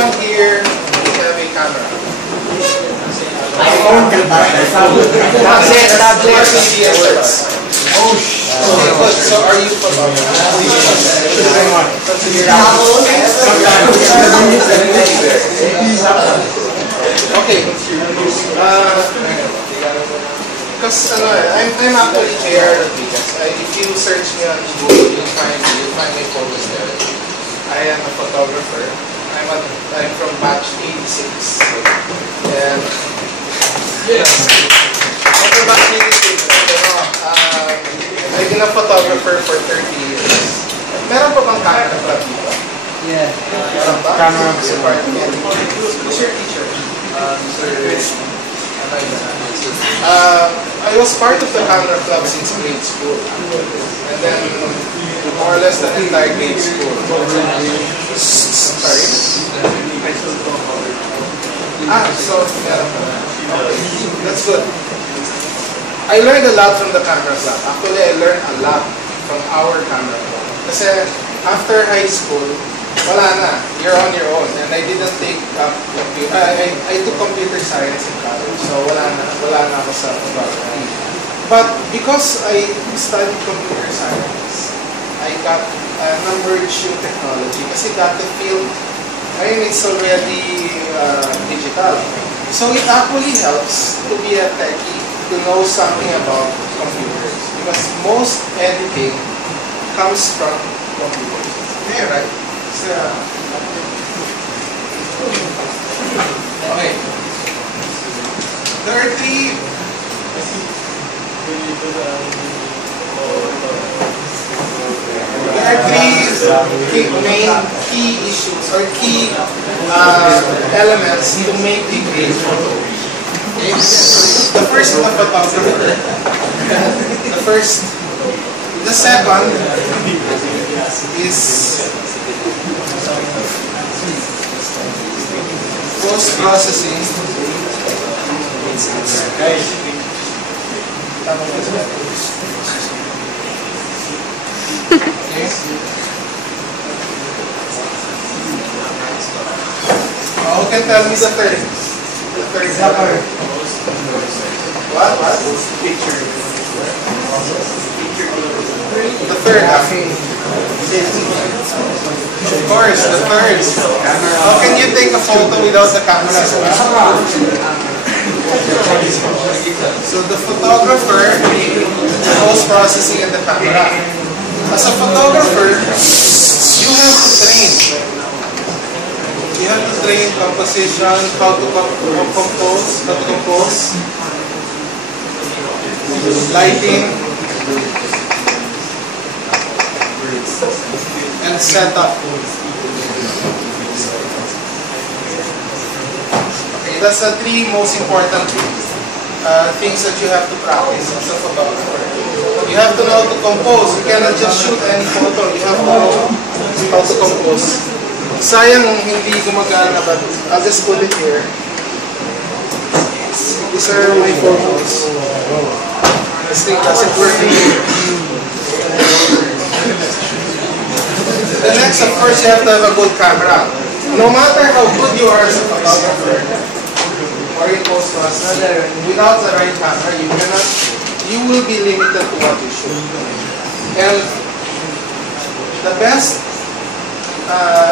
everyone here have a camera? Tablet. Oh, okay, good. So are you okay. Because I'm actually JR Rodriguez. If you search me on Google, you'll find my photos there. I am a photographer. I'm from batch 86. And I'm from batch 86. I've been a photographer for 30 years. Meron pa bang camera club dito? Yeah. Meron ba? Camera club. Who's your teacher? I was part of the camera club since grade school. And then more or less the entire grade school. Sorry? So meron pa. Okay. That's good. I learned a lot from the camera club. Actually, I learned a lot from our camera club. Kasi after high school, wala na. You're on your own. And I didn't take up computer. I took computer science in college. So wala na ako sa photography. But because I studied computer science, I got merged yung technology. Kasi got the field. Ngayon, it's already digital. So it actually helps to be a techie, to know something about computers, because most editing comes from computers. Yeah, right? So, okay. There are three main key issues or key elements to make a great photo. Okay. The first is the photographer. The second is post-processing. Okay. Who can tell me the third? The third. What? Picture. The third. Of course, the third. How can you take a photo without the camera? So the photographer, the post-processing, and the camera. As a photographer, you have to train. You have to train composition, how to compose, lighting, and setup. Okay, that's the three most important things that you have to practice as a photographer. You have to know how to compose. You cannot just shoot any photo. You have to know how to compose. Sayang hindi gumagana, but I'll just put it here. These are my photos. This thing doesn't work. The next, of course, you have to have a good camera. No matter how good you are as a photographer or in post-processing, without the right camera, you will be limited to what you shoot. And the best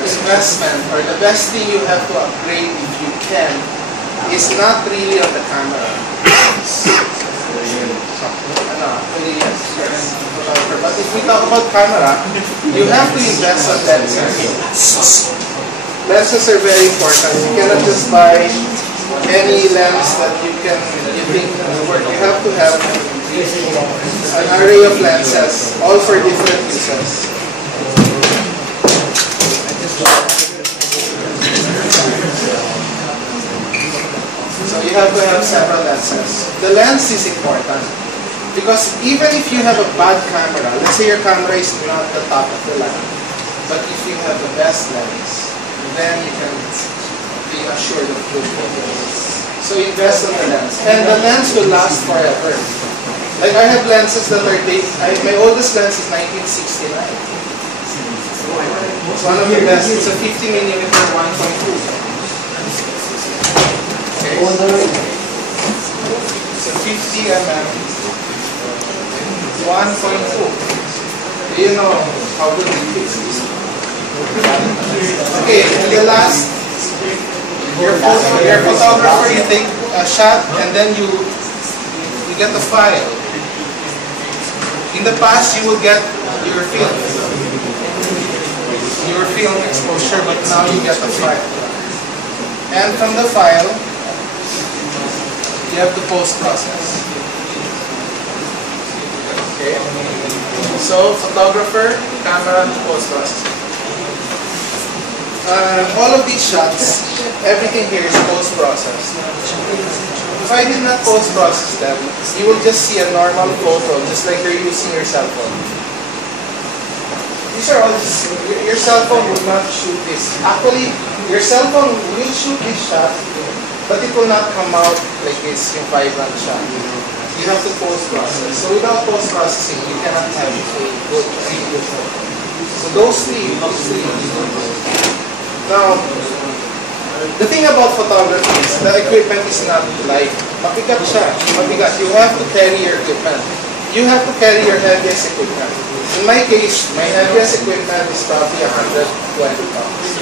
investment, or the best thing you have to upgrade if you can, is not really on the camera. But if we talk about camera, you have to invest on lenses. Lenses are very important. You cannot just buy any lens that you think will work. You have to have an array of lenses, all for different uses. So you have to have several lenses. The lens is important because even if you have a bad camera, let's say your camera is not the top of the line, but if you have the best lens, then you can be assured of good photos. So invest in the lens, and the lens will last forever. Like I have lenses that are my oldest lens is 1969. It's one of the best. It's a 50mm 1.2. mm, 1.2. You know how good it is. Okay, and the last, your photographer, you take a shot and then you get the file. In the past, you will get your film exposure, but now you get the file. And from the file, you have to post-process. Okay? So, photographer, camera, post-processing. All of these shots, everything here is post-processed. If I did not post-process them, you will just see a normal photo, just like you're using your cell phone. These are all, your cell phone will not shoot this. Actually, your cell phone will shoot this shot, but it will not come out like this, yung vibrant shot. You have to post-process. So without post-processing, you cannot have a good video photo. So those three. Now, the thing about photography is the equipment is not light. Mabigat siya. Mabigat. You have to carry your equipment. You have to carry your heaviest equipment. In my case, my heaviest equipment is probably 120 pounds.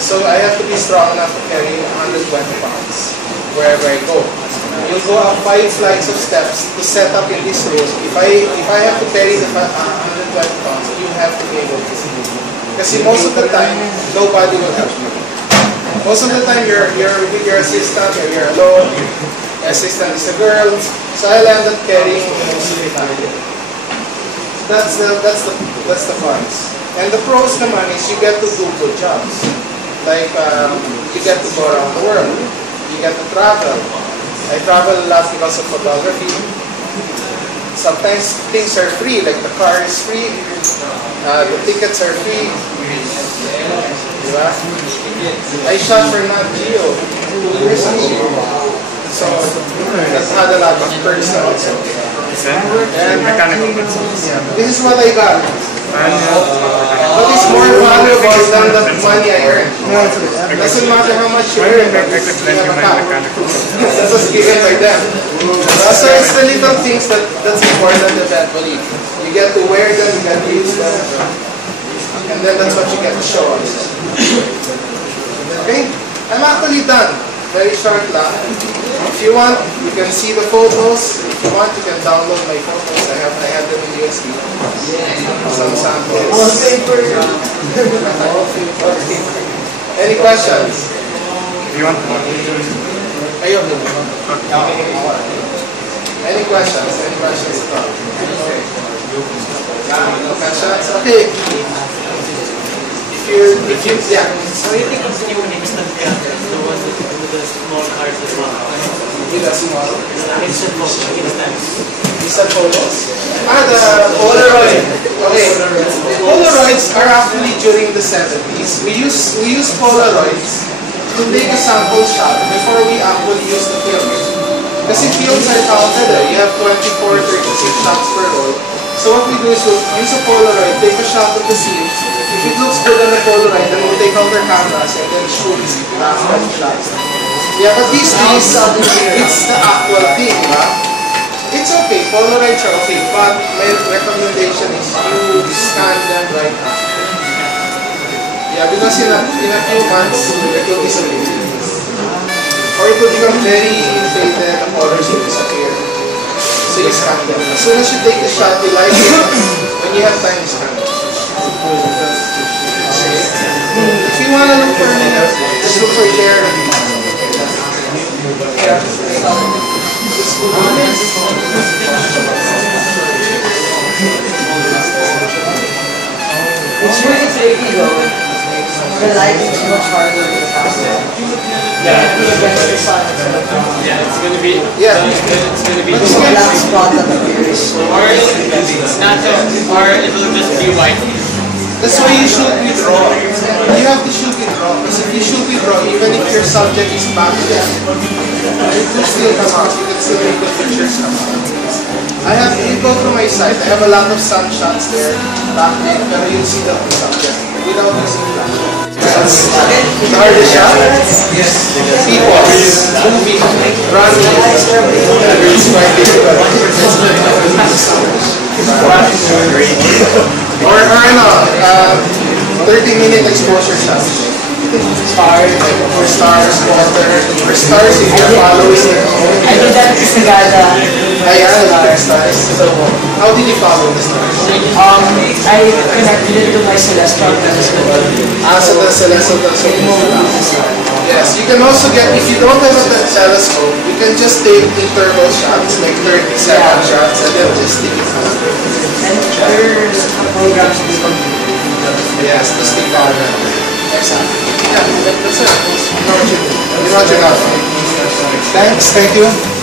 So I have to be strong enough to carry 120 pounds wherever I go. You'll go up 5 flights of steps to set up in this room. If I have to carry the 120 pounds, you have to be able to see. Kasi most of the time, nobody will help you. Most of the time, you're with your assistant, or you're alone. The assistant is a girl. So I'll end up carrying most of the time. That's the cons. And the pros naman is you get to do good jobs. Like, you get to go around the world. You get to travel. I travel a lot because of photography. Sometimes things are free, like the car is free, the tickets are free. Diba? I shot for Nat Geo 2 years ago. So, that had a lot of perks also. And this is what I got. What is more valuable than the money I earned? It doesn't matter how much you earn, you have a cap. That was given by them. So it's the little things that's important eventually. You get to wear them, you get to use them, and then that's what you get to show us. Okay? I'm actually done. Very short lang. If you want, you can see the photos. If you want, you can download my photos. I have them in USB. Some samples. Any questions? Do you want one? Ayun. Any questions? Any questions at all? Questions? Okay. If you, yeah. So you think of the new instant camera, the one with the small cars as well? With a small? Instant photo, instant. Instant photos? The Polaroid. Okay. Polaroids are actually during the 70s. We use Polaroids to take a sample shot before we actually use the film. Kasi films are counted. You have 24, 36 shots per roll. So what we do is we'll use a Polaroid, take a shot of the scene. If it looks good on the Polaroid, then we'll take out our cameras and then shoot random shots. Yeah, but these days, it's the actual thing, right? It's okay, Polaroids are okay, but my recommendation is you scan them right now. Yeah, because in a few months, it will disappear. Or it will become very faded, the colors will disappear. So you scan them. As soon as you take the shot, you like it. When you have time, you scan it. If you want to look for me, just look for there. Yeah. It's really tricky though. The light is much harder than the camera. Yeah, it's gonna be. Yeah, it's gonna be. It's a black spot that appears. Or it's not, or it'll just be white. That's why you shoot with RAW. You have to shoot with RAW. Because if you shoot with RAW, even if your subject is back there, it will still come out. You can still make the pictures come out. You go to my site, I have a lot of sun shots there, back there, but you'll see the subject. without using flash. That's the hardest shot. People, moving, running, it's quite difficult. Or 30-minute exposure shots. Stars. For stars, water. For stars, if you're following it. I did that with Sagada. Ayan, stars. So, how did you follow the stars? I connected it to my celestial telescope. So the celestial telescope. Yes, you can also get, if you don't have a telescope, you can just take interval shots, like 30-second shots, and then just stick it on. And there's programs to computer. Yes, to stick on it. Exactly. Yeah, that's it. You know what you got. Thanks, thank you.